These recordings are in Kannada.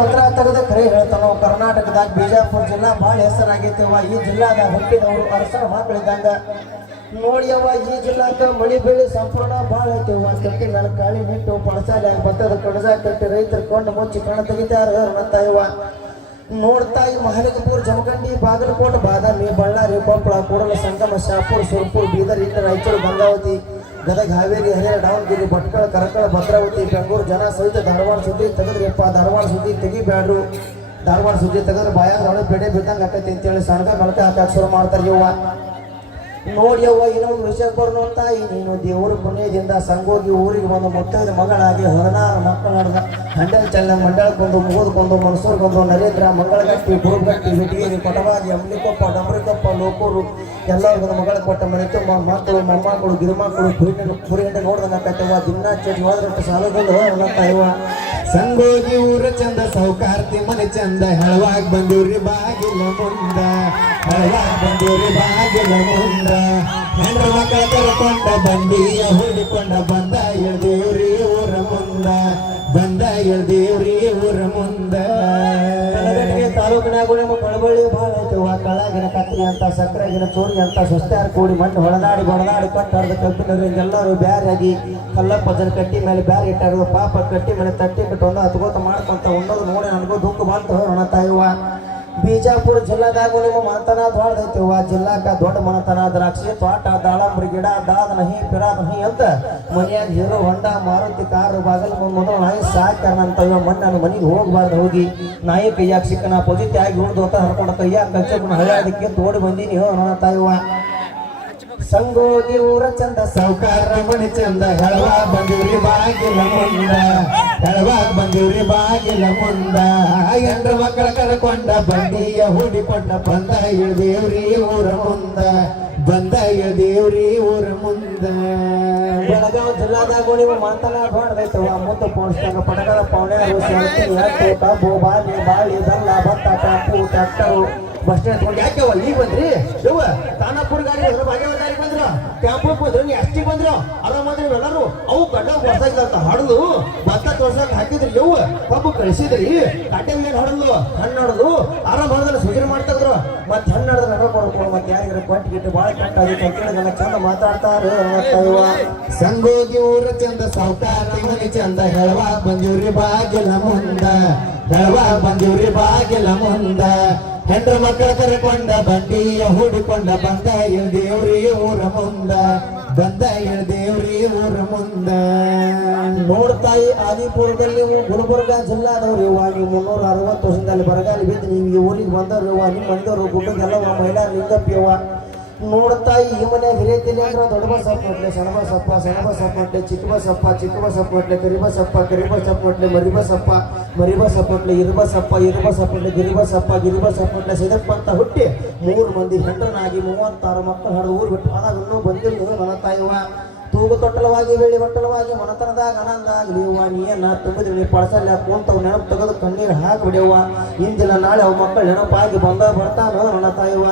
ಪತ್ರ ತೆಗೆದು ಕರೆ ಹೇಳ್ತಾನೋ, ಕರ್ನಾಟಕದಾಗ ಬಿಜಾಪುರ ಜಿಲ್ಲಾ ಭಾಳ ಹೆಸರಾಗೈತಿವ ಈ ಜಿಲ್ಲಾದ ಹುಟ್ಟಿದವರು ಅರಸರ ಮಕ್ಕಳಿದ್ದಂಗ. ನೋಡಿಯವ ಈ ಜಿಲ್ಲಾಕ ಮಳಿ ಬೆಳೆ ಸಂಪೂರ್ಣ ಭಾಳ ಐತಿವ ಕಟ್ಟಿ ಮೇಲೆ ಕಾಳಿ ನಿಟ್ಟು ಪಡಸಾಲೆ ಭತ್ತದ ಕಡಜ ಕಟ್ಟಿ ರೈತರು ಕೊಂಡು ಮುಚ್ಚಿ ಕಣ ತೆಗಿತಾರ ಅನ್ನತ್ತಾಯವ್ವ ನೋಡ್ತಾ ಈ ಮಹಾಲಿಂಗಪುರ ಜಮಖಂಡಿ, ಬಾಗಲಕೋಟೆ, ಬಾದಾಮಿ, ಬಳ್ಳಾರಿ ಕೊಪ್ಪಳ ಕೂಡಲ, ಸಂಗಮ, ಶಾಪುರ್, ಸುರ್ಪುರ್, ಬೀದರ್ ಇಂದ ರಾಯಚೂರು, ಗಂಗಾವತಿ. ಗದಗ ಹಾವೇರಿ ಹರಿಹರ ದಾವಣಗೆರೆ ಭಟ್ಕಳ, ಕರಕಳ, ಭದ್ರಾವತಿ, ಬೆಂಗಳೂರು ಜನ ಸಹಿತ ಧಾರವಾಡ ಸುದ್ದಿ ತೆಗೆದ್ರಿಯಪ್ಪ ಧಾರವಾಡ ಸುದ್ದಿ ತೆಗಿಬ್ಯಾಡ್ರು. ಧಾರವಾಡ ಸುದ್ದಿ ತೆಗೆದ್ರೆ ಬಾಯಾಗ ಒಳಗೆ ಬೆಡೆ ಬಿದ್ದಂಗೆ ಆಕೈತಿ ಅಂತೇಳಿ ಸಣ್ಣ ಮಲ್ಕ ಹಾಕಕ್ಕೆ ಶುರು ಮಾಡ್ತಾರೆ ಯವ್ವ ನೋಡಿ ಅವ್ವ ಇನ್ನೊಂದು ವಿಷಯ ಕೊಡ್ನು ತಾಯಿ ನೀನು ದೇವರ ಪುಣ್ಯದಿಂದ ಸಂಗೋಗಿ ಊರಿಗೆ ಬಂದು ಮುತ್ತೈದ ಮಗಳಾಗಿ ಹದಿನಾರು ಮಕ್ಕಳು ನಡೆದ ಹಂಡಲ್ ಚಲ್ಲ ಮಂಡಳಕ್ಕೊಂದು ಮನಸೂರು ಮನಸೂರ್ಗೊಂದು ನರೇಂದ್ರ ಮಂಗಳಗಟ್ಟಿ ಗುರುಗಟ್ಟಿ ಬಿಟ್ಟಿಗೆ ಕೊಟವಾಗಿ ಅಂಬ್ಲಿಕೊಪ್ಪ ಡಮರಿಕೊಪ್ಪ ಲೋಕೂರು. ಎಲ್ಲರಿಗೊಂದು ಮಗಳ ಕೊಟ್ಟ ಮನೆ ತುಂಬ ಮಕ್ಕಳು ಮೊಮ್ಮಕ್ಕಳು ಗಿರಿಮಕ್ಕಳು ಕುರಿ ಕುರಿಗಂಟೆ ನೋಡ್ದಂಗೆ ಕಟ್ಟವ ದಿನ ಚಟಿ ಹೋದ್ರೆ ಸಾಲಗಳು ಅನ್ನತ್ತ ಇವ ಸಂಗೋಗಿ ಊರ ಚಂದ, ಸೌಕಾರ್ತಿ ಮನೆ ಚಂದ, ಹೆಳವಾಗ ಬಂದೂರಿ ಬಾಗಿಲ ಮುಂದ, ಹೆಳವಾಗ ಬಂದೂರಿ ಬಾಗಿಲ ಮುಂದ. ಹೆಣ್ಣು ಮಕ್ಕಳ ಕರ್ಕೊಂಡ ಬಂಡಿಯ ಹುಡಿಕೊಂಡ ಬಂದ ಎಳ್ದೇವ್ರಿ ಊರ ಮುಂದ. ಬಂದ ಎಳ್ದೇವ್ರಿ ತಾಲೂಕಿನಾಗ ನಮ್ಮ ಕಳಬಳ್ಳಿ ಭಾಳ ಐತವ ಕಳ್ಳಾಗಿನ ಕತ್ರಿ ಅಂತ ಸಕ್ಕರೆಗಿನ ಚೋರಿ ಅಂತ ಸಸ್ತ್ಯಾರ ಕೂಡಿ ಮಣ್ಣು ಹೊಡೆದಾಡಿ ಹೊಡೆದಾಡಿ ಕಟ್ಟು ಕಬ್ಬಿನ ಎಲ್ಲರೂ ಬ್ಯಾರಾಗಿ ಕಲ್ಲಪ್ಪ ಜನ ಕಟ್ಟಿ ಮೇಲೆ ಬ್ಯಾರ ಇಟ್ಟಾರು. ಪಾಪ ಕಟ್ಟಿ ಮೇಲೆ ತಟ್ಟಿ ಬಿಟ್ಟು ಒಂದು ಹತ್ಕೋತ ಮಾಡ್ಕೊಂತ ಉಣ್ಣೋದು ನೋಡಿ ನನಗೂ ದುಃಖ ಬಂತು. ಹೊರಣ ತಾಯಿವ ಬಿಜಾಪುರ ಜಿಲ್ಲಾದಾಗ ನಿಮ್ಮ ಮನತನ ಆ ಜಿಲ್ಲಾಕ ದೊಡ್ಡ ಮನತನ. ದ್ರಾಕ್ಷಿ ತೋಟ, ದಾಳಂಬ್ರಿ ಗಿಡ, ದಾದ ನಹಿ ಪಿರಾದ ನಹಿ ಅಂತ ಮನೆಯಾಗ ಹೀರೋ ಹೊಂಡ, ಮಾರುತಿ ಕಾರು, ಬಾಗಲ್ ಮೊದಲು ನಾಯಿ ಸಾಕಾರಂತ ಇವ ನನ್ನ ಮನೆಗೆ ಹೋಗ್ಬಾರ್ದು, ಹೋಗಿ ನಾಯಿ ಕೈಯಾಗ ಸಿಕ್ಕನ ಪೊಜಿತಿ ಆಗಿ ಹುಡ್ದು ಅಂತ ಹರ್ಕೊಂಡ ಕೈಯಾಗ ಹಳೆ ಅದಕ್ಕೆ ತೋಡಿ ಬಂದೀನಿ ಹೋ ನೋಡ ತಾಯಿವ ಸಂಗೋಗಿ ಊರ ಚಂದ, ಸೌಕಾರ ಮನೆ ಚಂದ ಹೆಳವಾಗ್ ಬಂದಿರಿ ಬಾಗಿಲ ಮುಂದ. ಹೆಳವಾಗ್ ಬಂದಿವ್ರಿ ಬಾಗಿಲ ಮುಂದ. ಎಂಡ್ರ ಮಕ್ಕಳ ಕರ್ಕೊಂಡ ಬಂಡಿಯ ಹುಡಿಕೊಂಡ ಬಂದ ಇಳ್ದೇವ್ರಿ ಊರ ಮುಂದ. ಬಂದ ಇಳ್ದೇವ್ರಿ ಊರ ಮುಂದ. ಬೆಳಗಾವ್ ಜಿಲ್ಲಾದಾಗ ನೀವು ಮಾತನಾಡಬಾರ್ದೈತವ ಮುಂದೆ ಪೋಣಿಸ್ದಾಗ ಪಟಕದ ಪೌಣೆ ಎಟ್ಟು ಕಬ್ಬು ಬಾಲಿ ಬಾಳಿ ಬೆಲ್ಲ, ಭತ್ತ ಕಪ್ಪು ಟ್ರ್ಯಾಕ್ಟರು, ಬಸ್ ಸ್ಟ್ಯಾಂಡ್ ಯಾಕೆವ? ಈಗ ಬಂದ್ರಿ? ಯವ್ವ, ತಾನಾಪುರ ಗಾಡಿ ಬಂದ್ರು ಭಾಗ್ಯವ ಗಾಡಿ ಬಂದ್ರು? ಟ್ಯಾಂಪು ಬಂದ್ರು, ನೀ ಅಷ್ಟಿಗೆ ಬಂದ್ರು? ಅರಾಮಾದ್ರೆ ಎಲ್ಲರೂ ಅವು ಗಡ್ಡ ಹೊಸದಾಗಿದ್ದಂತ ಹಡದು. ತೋರ್ಸಕ್ ಹಾಕಿದ್ರಿ ಯವ್ವ. ಪಾಪ ಕಳಿಸಿದ್ರಿ. ಕಾಟೆ ಮೇಲೆ ಹೊಡಲು ಹಣ್ಣು ಹೊಡದು ಆರಾಮ್ ಹೊಡೆದ್ರೆ ಸೂಚನೆ ಮಾಡ್ತಿದ್ರು ಮತ್ತೆ ಹಣ್ಣು ಹೊಡೆದ್ರೆ ನನಗೆ ಕೊಡ್ಕೊಂಡು ಮತ್ತೆ ಯಾರಿಗಾರ ಕೊಟ್ಟು ಗಿಟ್ಟು ಭಾಳ ಕೆಟ್ಟ ಆಗಿತ್ತು ಅಂತೇಳಿ ಚಂದ ಮಾತಾಡ್ತಾರ. ಸಂಗೋಗಿ ಊರ ಚಂದ ಸೌಕಾರಿ ಚಂದ. ಹೇಳುವ ಬಂದಿವ್ರಿ ಬಾಗಿಲ ಮುಂದ. ಹೇಳುವ ಬಂದಿವ್ರಿ ಬಾಗಿಲ ಮುಂದ. ಹೆಂಡ್ರ ಮಕ್ಕಳ ಕರ್ಕೊಂಡ, ಬಂಡಿಯ ಹೂಡಿಕೊಂಡ ಬಂದ ಇಳ್ದೇವ್ರಿ ಊರ ಮುಂದ ಬಂದ ಇಳ್ದೇವ್ರಿ ಊರ ಮುಂದ. ನೋಡ್ತಾಯಿ ಆದಿಪುರದಲ್ಲಿ ನೀವು ಗುಲ್ಬರ್ಗ ಜಿಲ್ಲಾದವ್ರು ಇವ ನೀವು ಮುನ್ನೂರ ಅರವತ್ತು ವರ್ಷದಲ್ಲಿ ಬರಗಾಲ ಬಿದ್ದು ನೀವು ಈ ಊರಿಗೆ ಬಂದವ್ರು ಇವ ನಿಮ್ಮ ಮಂದವರು ಗುಡ್ಡಗೆಲ್ಲವ ಮಹಿಳಾ ಲಿಂಗಪ್ಪಿಯವ ನೋಡ್ತಾಯಿ ಈ ಮನೆ ಹಿರಿಯತಿಲ್ಲ ಅಂದ್ರೆ ದೊಡ್ಡ ಬಸಪ್ಪ ಸಪ್ಪ ಸಣ್ಣ ಬಸಪ್ಪ ಸಣ್ಣ ಬಸಪ್ಪ ನೋಡ್ಲೆ ಚಿಕ್ಕ ಬಸಪ್ಪ ಚಿಕ್ಕ ಬಸಪ್ಪ ನೋಡ್ಲೆ ಕರಿಬಸಪ್ಪ ಕರಿಬಸಪ್ಪ ಮರಿಬ ಮರಿಬಸಪ್ಪ ಮರಿಬಸಪ್ಪ ಸಪ್ಪ ಇರ್ಬಸಪ್ಪ ಇರ್ಬಸಪ್ಪ ನೋಡ್ಲೆ ಗಿರಿಬಸಪ್ಪ ಗಿರಿಬಸಪ್ಪ ನೋಡ್ಲೆ ಸಿದಪ್ಪ ಅಂತ ಹುಟ್ಟಿ ಮೂರು ಮಂದಿ ಹೆಂಡ್ರನಾಗಿ ಮೂವತ್ತಾರು ಮಕ್ಕಳು ಹರಿದು ಊರು ಬಿಟ್ಟು ಆದಾಗ ಇನ್ನೂ ಬಂದಿಲ್ಲ ನನ್ನ ತಾಯಿವ ತೂಗು ತೊಟ್ಟಲವಾಗಿ ಬೆಳಿ ಬಟ್ಟಲವಾಗಿ ಮನತನದಾಗ ಆನಂದಾಗಲಿ ನೀನ ತುಂಬಿದ್ರಿ ನೀ ಪಳಸಲ್ಲ ಕುಂತವ್, ನೆನಪು ತೆಗೆದು ಕಣ್ಣೀರು ಹಾಕಿ ಬಿಡ್ಯವ್ವ ಇಂದಿನ ನಾಳೆ ಅವ್ ಮಕ್ಕಳು ನೆನಪಾಗಿ ಬಂದ ಬರ್ತಾನೋ ನನ್ನ ತಾಯಿವ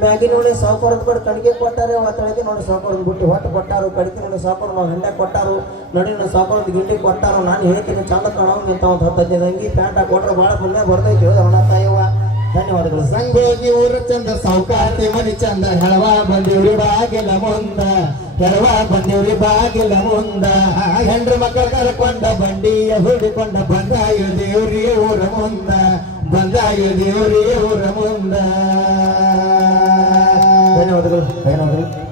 ಮ್ಯಾಗಿ ನೋಡಿ ಸಾವುಕಾರದ ಬಿಟ್ಟು ಕಡಿಗೆ ಕೊಟ್ಟಾರೆ ಅವ ತಳಗೆ ನೋಡಿ ಸಾವುಕಾರದ ಬಿಟ್ಟು ಹೊಟ್ಟು ಕೊಟ್ಟಾರು ಕಡಿಕೆ ನೋಡಿ ಸಾಕೋರು ನಾವು ಹೆಂಡೆ ಕೊಟ್ಟಾರು ನಡಿನ ಸಾವುಕಾರದ ಗಿಂಡಿ ಕೊಟ್ಟಾರು, ನಾನು ಹೇಳ್ತೀನಿ, ಚಂದ ಕಾಣೋ ನಿಂತ ಒಂದು ಹತ್ತು ಹದಿನೈದು ಅಂಗಿ ಪ್ಯಾಂಟ ಕೊಟ್ಟರೆ ಭಾಳ ಪುಣ್ಯ ಬರ್ತೈತಿ ಅವನ ತಾಯವ್ವ ಧನ್ಯವಾದಗಳು. ಸಂಗೋಗಿ ಊರ ಚಂದ, ಸೌಕಾರ್ತಿ ಮನಿ ಚಂದ, ಹೆಳವ ಬಂದಿವ್ರಿ ಬಾಗಿಲ ಮುಂದ, ಹೆಳವ ಬಂದಿವ್ರಿ ಬಾಗಿಲ ಮುಂದ. ಹೆಂಡ್ರ ಮಕ್ಕಳ ಕರ್ಕೊಂಡ, ಬಂಡಿಯ ಹುಡಿಕೊಂಡ ಬಂದ ದೇವ್ರಿ ಊರ ಮುಂದ ಬಂದ ದೇವ್ರಿ ಊರ ಮುಂದ. ಧನ್ಯವಾದಗಳು ಧನ್ಯವಾದಗಳು